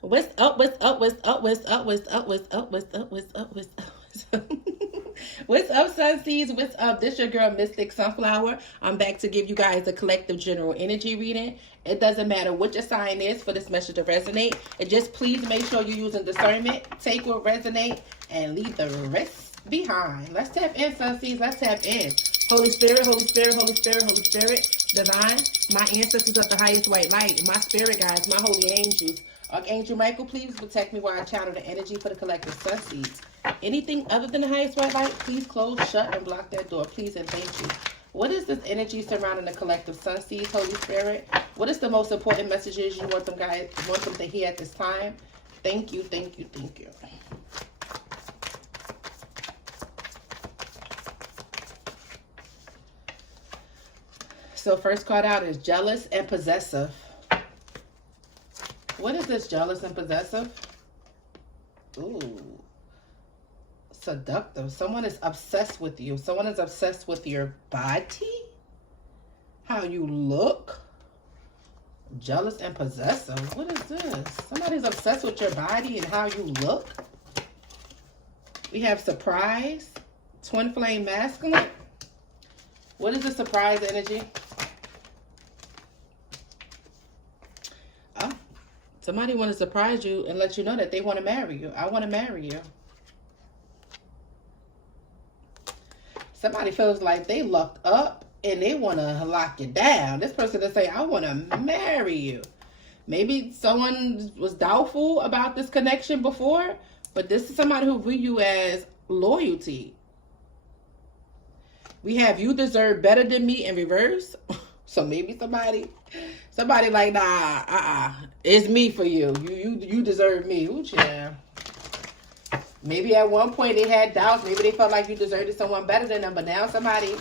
What's up? What's up? What's up? What's up? What's up? What's up? What's up? What's up? What's up? What's up? What's up, Sunseeds? What's up? This your girl, Mystic Sunflower. I'm back to give you guys a collective general energy reading. It doesn't matter what your sign is for this message to resonate. And just please make sure you're using discernment. Take what resonate and leave the rest behind. Let's tap in, Sunseeds. Let's tap in. Holy Spirit, Holy Spirit, Holy Spirit, Holy Spirit, Divine, my ancestors of the highest white light, my spirit guides, my holy angels. Archangel Michael, please protect me while I channel the energy for the collective sunseeds. Anything other than the highest white light, please close, shut, and block that door. Please and thank you. What is this energy surrounding the collective sunseeds, Holy Spirit? What is the most important messages you want them to hear at this time? Thank you, thank you, thank you. So first card out is jealous and possessive. What is this jealous and possessive? Ooh. Seductive. Someone is obsessed with you. Someone is obsessed with your body. How you look. Jealous and possessive. What is this? Somebody's obsessed with your body and how you look. We have surprise. Twin flame masculine. What is the surprise energy? Oh, somebody want to surprise you and let you know that they want to marry you. I want to marry you. Somebody feels like they lucked up and they want to lock you down. This person is saying, I want to marry you. Maybe someone was doubtful about this connection before, but this is somebody who view you as loyalty. We have you deserve better than me in reverse. So maybe somebody like, nah, it's me for you. You deserve me. Ooh, yeah. Maybe at one point they had doubts. Maybe they felt like you deserved someone better than them. But now somebody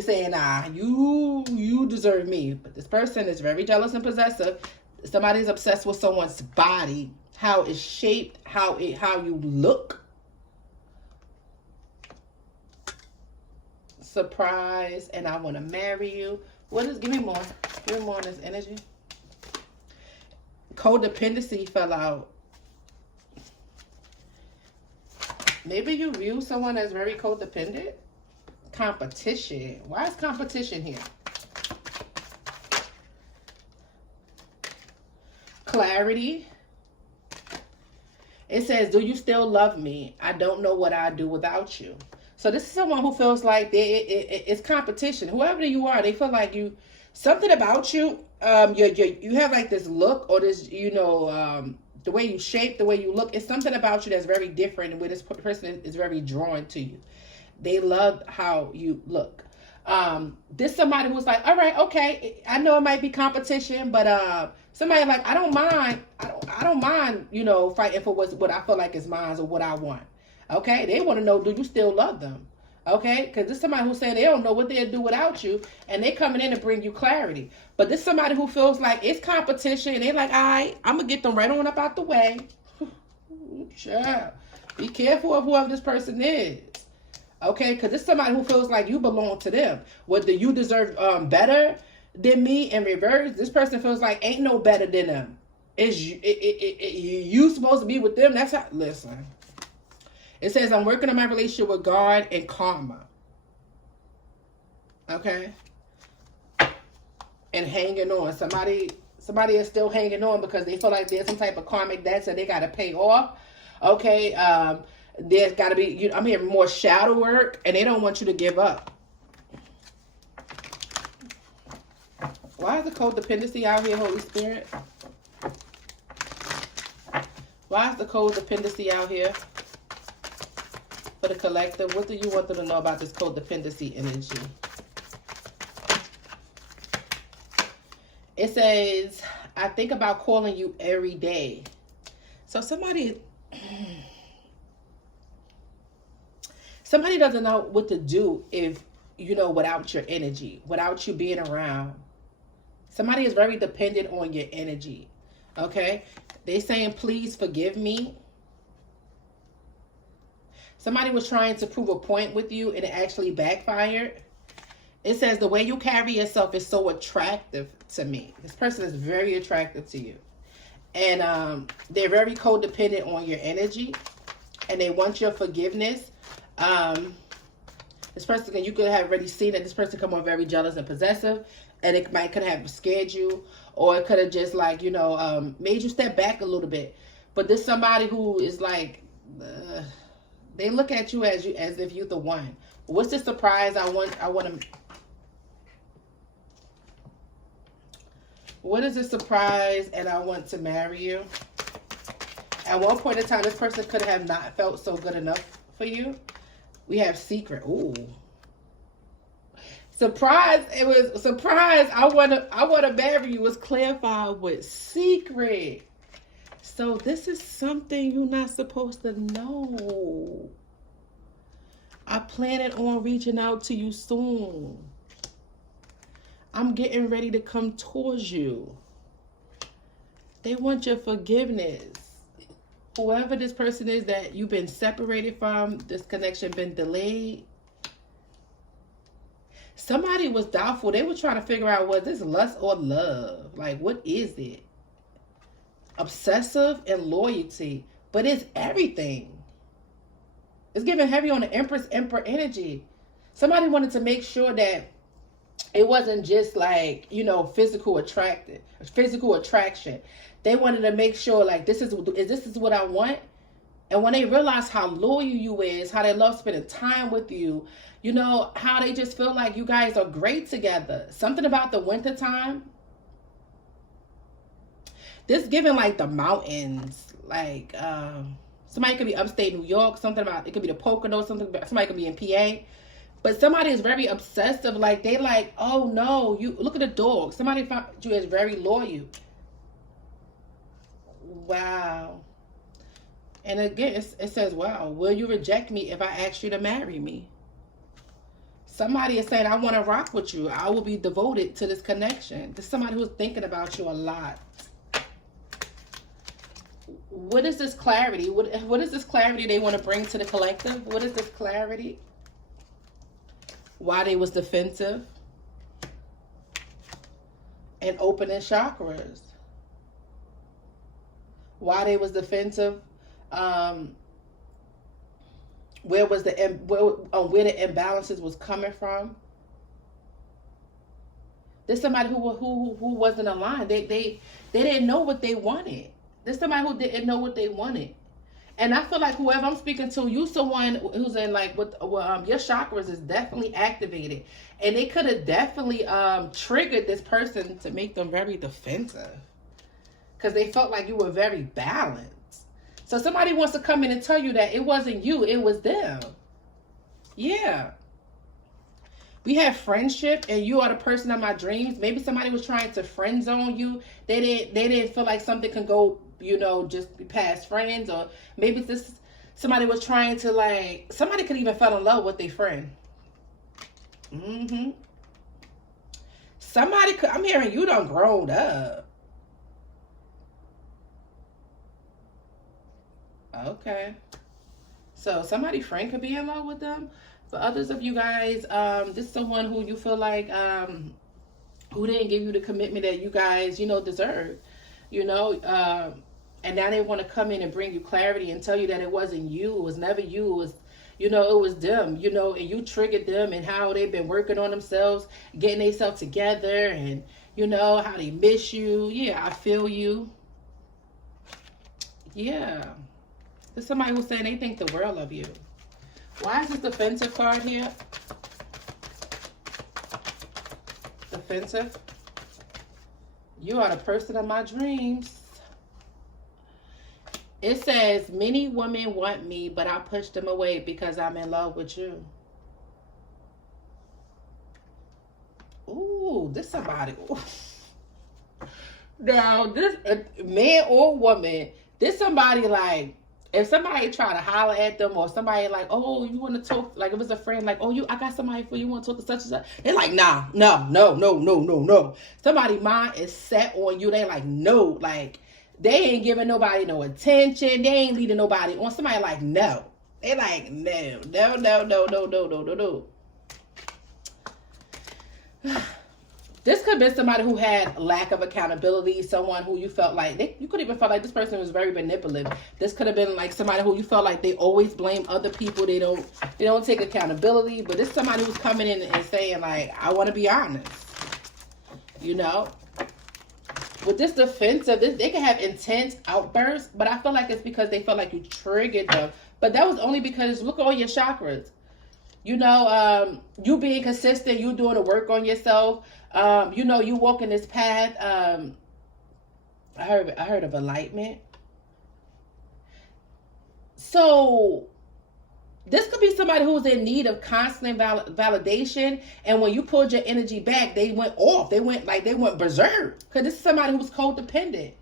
saying, nah, you deserve me. But this person is very jealous and possessive. Somebody's obsessed with someone's body, how it's shaped, how you look. Surprise, and I want to marry you. What is, give me more. Give me more on this energy. Codependency fell out. Maybe you view someone as very codependent. Competition. Why is competition here? Clarity. It says, do you still love me? I don't know what I'd do without you. So this is someone who feels like it's competition. Whoever you are, they feel like you, something about you, you have like this look or this, the way you shape, the way you look. It's something about you that's very different and where this person is very drawn to you. They love how you look. This somebody who's like, all right, okay, I know it might be competition, but somebody like, I don't mind, fighting for what I feel like is mine or what I want. Okay, they want to know, do you still love them? Okay, because this is somebody who's saying they don't know what they'll do without you, and they coming in to bring you clarity. But this is somebody who feels like it's competition, and they're like, all right, I'm going to get them right on up out the way. Child, be careful of whoever this person is. Okay, because this is somebody who feels like you belong to them. Whether you deserve better than me in reverse, this person feels like ain't no better than them. You supposed to be with them. That's how, listen. It says, I'm working on my relationship with God and karma. Okay? And hanging on. Somebody is still hanging on because they feel like there's some type of karmic debt that they got to pay off. Okay? There's got to be, I'm hearing more shadow work, and they don't want you to give up. Why is the codependency out here, Holy Spirit? Why is the codependency out here? For the collective, what do you want them to know about this codependency energy? It says, I think about calling you every day. So somebody doesn't know what to do if, without your energy, without you being around. Somebody is very dependent on your energy. Okay? They saying, please forgive me. Somebody was trying to prove a point with you and it actually backfired. It says the way you carry yourself is so attractive to me. This person is very attractive to you. And they're very codependent on your energy, and they want your forgiveness. This person, you could have already seen that this person come on very jealous and possessive, and it could have scared you, or it could have just like, you know, made you step back a little bit. But this somebody who is like, they look at you as if you're the one. What's the surprise? What is the surprise? And I want to marry you. At one point in time, this person could have not felt so good enough for you. We have secret. Ooh. Surprise. It was surprise. I wanna marry you was clarified with secret. So this is something you're not supposed to know. I plan it on reaching out to you soon. I'm getting ready to come towards you. They want your forgiveness. Whoever this person is that you've been separated from, this connection been delayed. Somebody was doubtful. They were trying to figure out, was this lust or love? Like, what is it? Obsessive and loyalty. But it's everything. It's giving heavy on the Empress Emperor energy. Somebody wanted to make sure that it wasn't just like, you know, physical attraction. They wanted to make sure, like, this is what I want. And when they realize how loyal you is, how they love spending time with you, you know, how they just feel like you guys are great together. Something about the winter time. This giving like the mountains, like somebody could be upstate New York, something about, it could be the Poconos, somebody could be in PA. But somebody is very obsessive, like they like, oh no, you look at the dog. Somebody found you as very loyal. Wow. And again, it says, wow, will you reject me if I ask you to marry me? Somebody is saying, I want to rock with you. I will be devoted to this connection. There's somebody who's thinking about you a lot. What is this clarity? What is this clarity they want to bring to the collective? What is this clarity? Why they was defensive and opening chakras. Why they was defensive. Where the imbalances was coming from. There's somebody who wasn't aligned. They didn't know what they wanted. There's somebody who didn't know what they wanted. And I feel like whoever I'm speaking to, you someone who's in like your chakras is definitely activated. And they could have definitely triggered this person to make them very defensive. Because they felt like you were very balanced. So somebody wants to come in and tell you that it wasn't you, it was them. Yeah. We have friendship, and you are the person of my dreams. Maybe somebody was trying to friend zone you. They didn't feel like something can go, you know, just be past friends. Or maybe somebody was trying to, like, somebody could even fall in love with their friend. Somebody could, I'm hearing you done grown up. Okay. So somebody's friend could be in love with them. For others of you guys, this is someone who you feel like who didn't give you the commitment that you guys, you know, deserve. You know, and now they want to come in and bring you clarity and tell you that it wasn't you. It was never you. It was, you know, it was them, you know, and you triggered them and how they've been working on themselves, getting themselves together, and, you know, how they miss you. Yeah, I feel you. Yeah. There's somebody who's saying they think the world of you. Why is this defensive card here? Defensive. You are the person of my dreams. It says, many women want me, but I push them away because I'm in love with you. Ooh, this somebody. Ooh. Now, this man or woman, this somebody like, if somebody try to holler at them, or somebody like, oh, you want to talk, like it was a friend, like, oh, I got somebody for you, want to talk to such and such. They're like, nah, no. Somebody mind is set on you. They like, no, like they ain't giving nobody no attention. They ain't leading nobody on. Somebody like, no. They like, no. This could have been somebody who had lack of accountability, someone who you felt like, you could even felt like this person was very manipulative. This could have been like somebody who you felt like they always blame other people. They don't take accountability. But this is somebody who's coming in and saying like, I want to be honest. You know? With this defensive, they can have intense outbursts, but I feel like it's because they felt like you triggered them. But that was only because look at all your chakras. You know, you being consistent, you doing the work on yourself. You know, you walking this path. I heard of enlightenment. So this could be somebody who's in need of constant validation, and when you pulled your energy back, they went off. They went berserk. Because this is somebody who was codependent.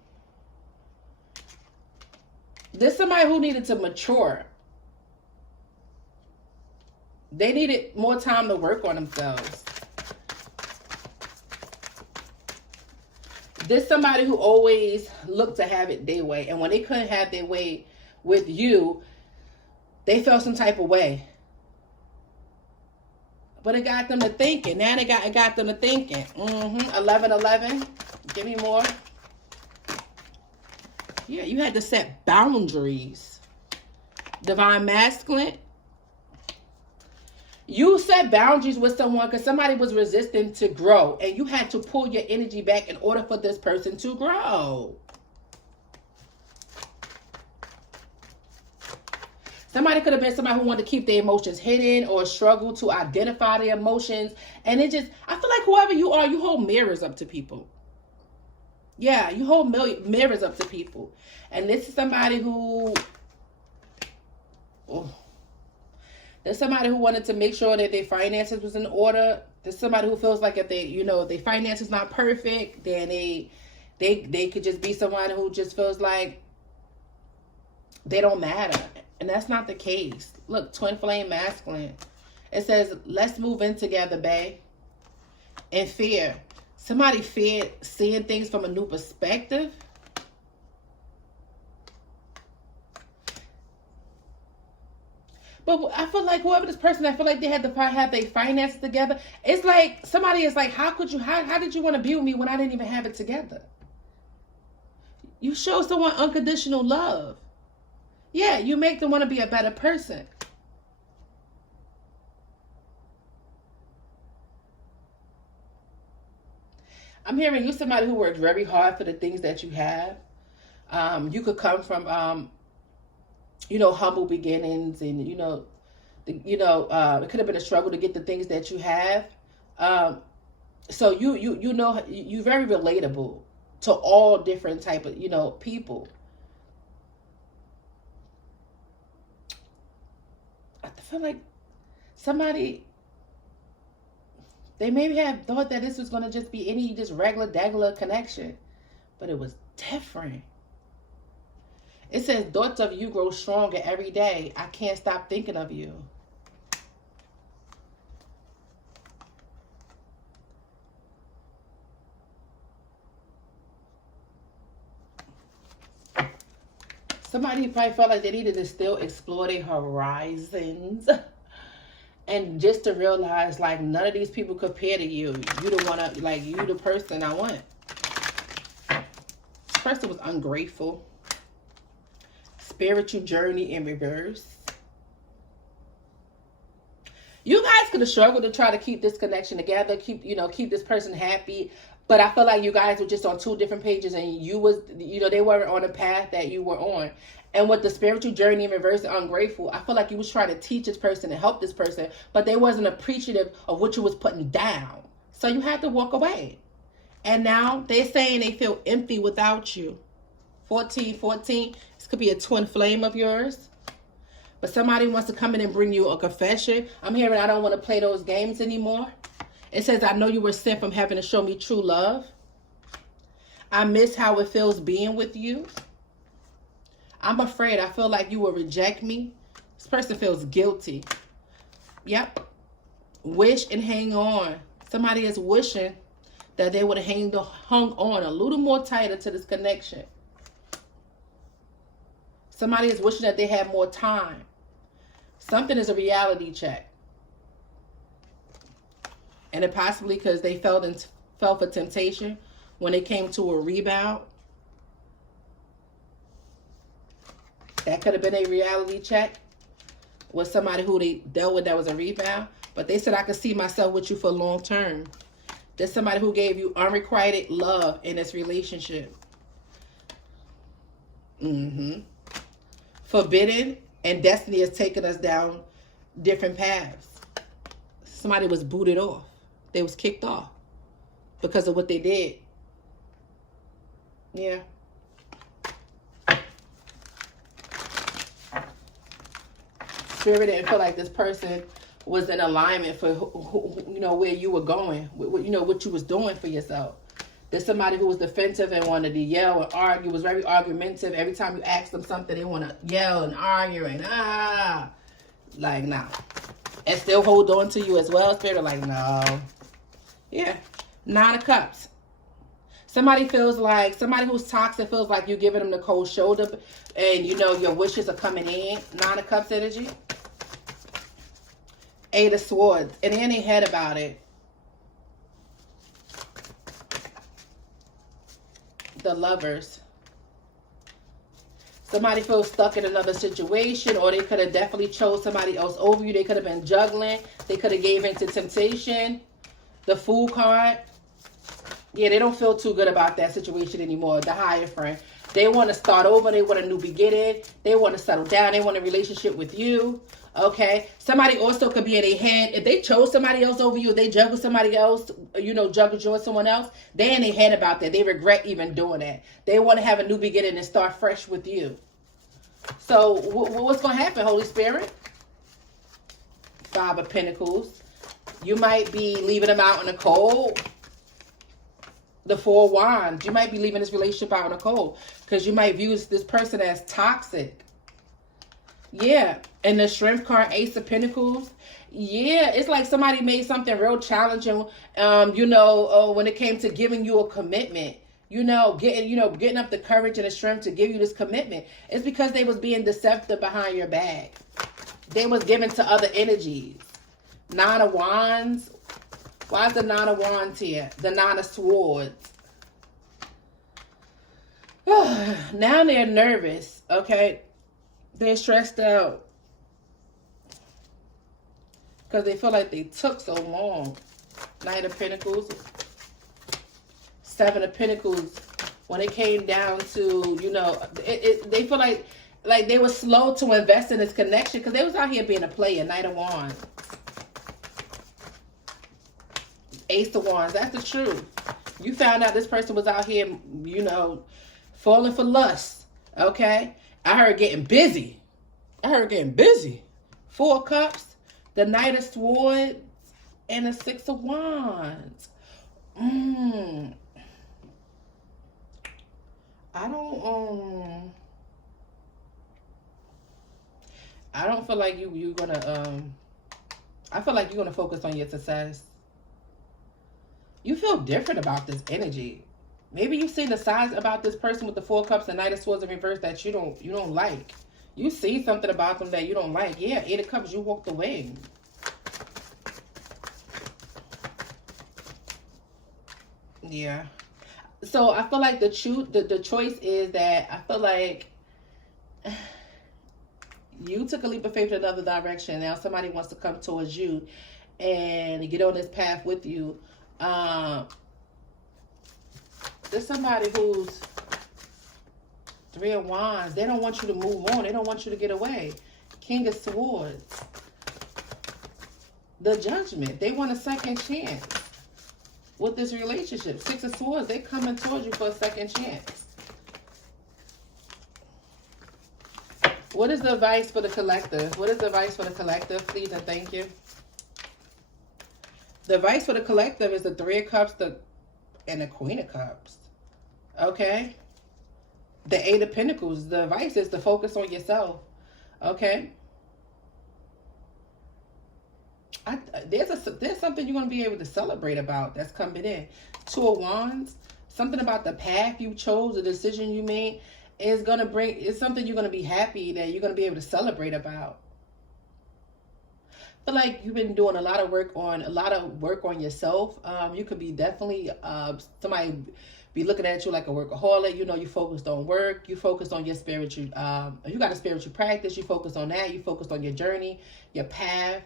This is somebody who needed to mature. They needed more time to work on themselves. This is somebody who always looked to have it their way. And when they couldn't have their way with you, they felt some type of way. But it got them to thinking. Now it got them to thinking. 1111. Give me more. Yeah, you had to set boundaries. Divine Masculine. You set boundaries with someone because somebody was resistant to grow. And you had to pull your energy back in order for this person to grow. Somebody could have been somebody who wanted to keep their emotions hidden or struggle to identify their emotions. And I feel like whoever you are, you hold mirrors up to people. Yeah, you hold mirrors up to people. And this is somebody who... There's somebody who wanted to make sure that their finances was in order. There's somebody who feels like if their finances not perfect, then they could just be someone who just feels like they don't matter. And that's not the case. Look, twin flame masculine. It says, let's move in together, babe. And fear. Somebody feared seeing things from a new perspective. But I feel like whoever this person, I feel like they had to have their finances together. It's like somebody is like, how did you want to be with me when I didn't even have it together? You show someone unconditional love. Yeah, you make them want to be a better person. I'm hearing you somebody who worked very hard for the things that you have. You could come from, humble beginnings, and it could have been a struggle to get the things that you have. So you're very relatable to all different type of people. I feel like somebody, they maybe have thought that this was going to just be any just regular connection, but it was different. It says, thoughts of you grow stronger every day. I can't stop thinking of you. Somebody probably felt like they needed to still explore their horizons. And just to realize, like, none of these people compare to you. You the one, you the person I want. This person was ungrateful. Spiritual journey in reverse. You guys could have struggled to try to keep this connection together, keep this person happy. But I feel like you guys were just on two different pages, and they weren't on the path that you were on. And with the spiritual journey in reverse and ungrateful, I feel like you was trying to teach this person and help this person, but they wasn't appreciative of what you was putting down. So you had to walk away. And now they're saying they feel empty without you. 14. This could be a twin flame of yours. But somebody wants to come in and bring you a confession. I'm hearing I don't want to play those games anymore. It says, I know you were sent from heaven to show me true love. I miss how it feels being with you. I'm afraid. I feel like you will reject me. This person feels guilty. Yep. Wish and hang on. Somebody is wishing that they would have hung on a little more tighter to this connection. Somebody is wishing that they had more time. Something is a reality check. And it possibly because they fell fell for temptation when it came to a rebound. That could have been a reality check with somebody who they dealt with that was a rebound. But they said, I could see myself with you for long term. There's somebody who gave you unrequited love in this relationship. Forbidden and destiny has taken us down different paths. Somebody was booted off. They was kicked off because of what they did. Yeah. Spirit didn't feel like this person was in alignment for where you were going, what you was doing for yourself. There's somebody who was defensive and wanted to yell and argue, was very argumentative. Every time you ask them something, they want to yell and argue and like, nah. And still hold on to you as well. Spirit like, no. Yeah. 9 of Cups. Somebody who's toxic feels like you're giving them the cold shoulder and your wishes are coming in. 9 of Cups energy. 8 of Swords. And then they head about it. The Lovers. Somebody feels stuck in another situation, or they could have definitely chose somebody else over you. They could have been juggling. They could have gave into temptation. The Fool card. Yeah, they don't feel too good about that situation anymore. The Hierophant. They want to start over. They want a new beginning. They want to settle down. They want a relationship with you. Okay. Somebody also could be in their head. If they chose somebody else over you, they juggle somebody else, juggle join someone else, they in their head about that. They regret even doing that. They want to have a new beginning and start fresh with you. So what's going to happen, Holy Spirit? 5 of Pentacles. You might be leaving them out in the cold. The 4 of Wands. You might be leaving this relationship out in the cold because you might view this person as toxic. Yeah. And the Strength card, Ace of Pentacles. Yeah, it's like somebody made something real challenging, when it came to giving you a commitment. Getting up the courage and the strength to give you this commitment. It's because they was being deceptive behind your back. They was given to other energies. 9 of Wands. Why is the 9 of Wands here? The 9 of Swords. Now they're nervous, okay? They're stressed out. Because they feel like they took so long. 9 of Pentacles. 7 of Pentacles. When it came down to, they feel like they were slow to invest in this connection because they was out here being a player. 9 of Wands. Ace of Wands. That's the truth. You found out this person was out here, falling for lust. Okay? I heard getting busy. 4 of Cups. The Knight of Swords. And the 6 of Wands. I don't feel like you're gonna I feel like you're gonna focus on your success. You feel different about this energy. Maybe you see the sides about this person with the 4 Cups and Knight of Swords in reverse that you don't like. You see something about them that you don't like. Yeah, 8 of Cups, you walked away. Yeah. So I feel like the choice is that I feel like you took a leap of faith in another direction. Now somebody wants to come towards you and get on this path with you. There's somebody who's 3 of Wands. They don't want you to move on. They don't want you to get away. King of Swords. The Judgment. They want a second chance with this relationship. 6 of Swords. They coming towards you for a second chance. What is the advice for the collective? What is the advice for the collective? Please and thank you. The advice for the collective is the 3 of Cups and the Queen of Cups. Okay? The 8 of Pentacles. The advice is to focus on yourself. Okay? There's something you're going to be able to celebrate about that's coming in. 2 of Wands. Something about the path you chose, the decision you made is going to it's something you're going to be happy that you're going to be able to celebrate about. feel like you've been doing a lot of work on yourself. You could be definitely somebody be looking at you like a workaholic. You know, you focused on work, you focused on your spiritual, you got a spiritual practice, you focused on that, you focused on your journey, your path.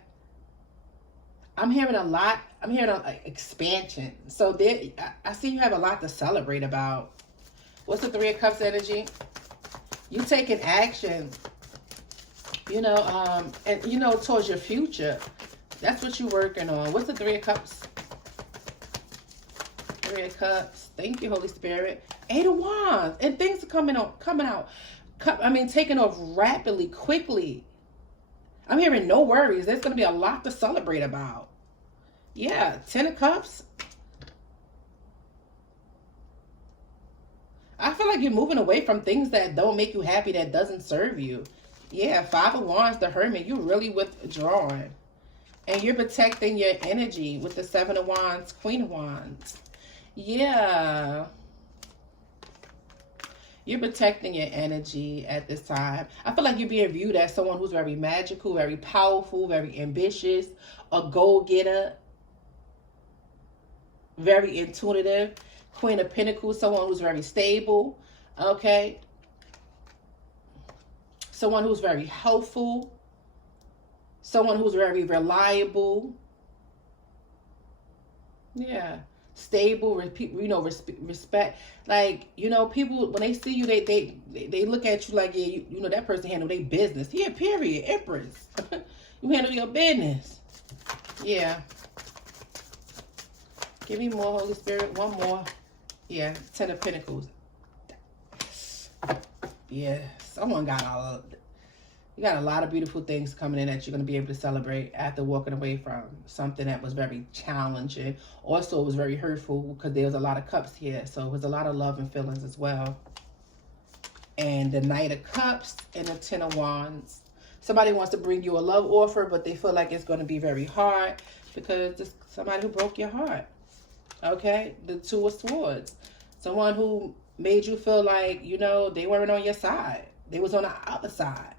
I'm hearing a lot. I'm hearing expansion. So there, I see you have a lot to celebrate about. What's the Three of Cups energy? You taking action, you know, and you know, towards your future. That's what you're working on. What's the Three of Cups? Three of Cups. Thank you, Holy Spirit. Eight of Wands. And things are coming out. I mean, taking off rapidly, quickly. I'm hearing no worries. There's going to be a lot to celebrate about. Yeah, 10 of Cups. I feel like you're moving away from things that don't make you happy, that doesn't serve you. Yeah, 5 of Wands, the Hermit. You're really withdrawing. And you're protecting your energy with the 7 of Wands, Queen of Wands. Yeah. You're protecting your energy at this time. I feel like you're being viewed as someone who's very magical, very powerful, very ambitious, a go-getter, very intuitive. Queen of Pentacles, someone who's very stable, okay? Someone who's very helpful. Someone who's very reliable. Yeah. Stable, you know, respect. Like, you know, people, when they see you, they look at you like, yeah, you know, that person handle their business. Yeah, period. Empress. You handle your business. Yeah. Give me more, Holy Spirit. One more. Yeah, 10 of Pentacles. Yeah, someone got you got a lot of beautiful things coming in that you're going to be able to celebrate after walking away from something that was very challenging. Also, it was very hurtful because there was a lot of cups here. So it was a lot of love and feelings as well. And the Knight of Cups and the 10 of Wands. Somebody wants to bring you a love offer, but they feel like it's going to be very hard because it's somebody who broke your heart. Okay, the 2 of Swords. Someone who made you feel like, you know, they weren't on your side. They was on the other side.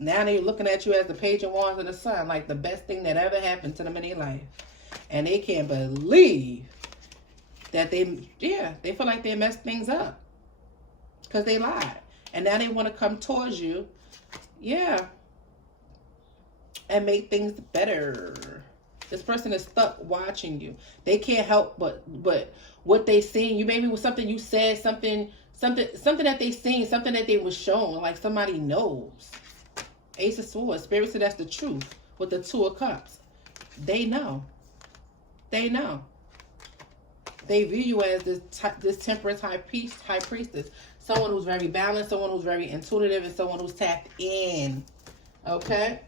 Now they're looking at you as the Page of Wands and the Sun, like the best thing that ever happened to them in their life. And they can't believe that they feel like they messed things up because they lied. And now they want to come towards you, yeah, and make things better. This person is stuck watching you. They can't help but what they seen. You maybe was something you said, something that they seen, something that they was shown, like somebody knows. Ace of Swords. Spirit said that's the truth with the 2 of Cups. They know. They know. They view you as this temperance high priestess. Someone who's very balanced, someone who's very intuitive, and someone who's tapped in. Okay?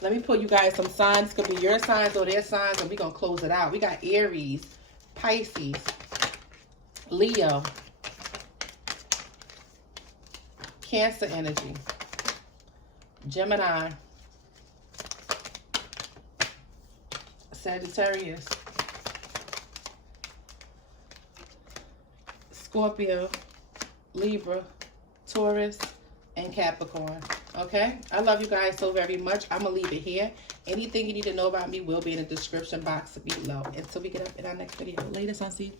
Let me pull you guys some signs. It could be your signs or their signs, and we're going to close it out. We got Aries, Pisces, Leo, Cancer energy, Gemini, Sagittarius, Scorpio, Libra, Taurus, and Capricorn. Okay? I love you guys so very much. I'm going to leave it here. Anything you need to know about me will be in the description box below. Until we get up in our next video. Later, Sunseed.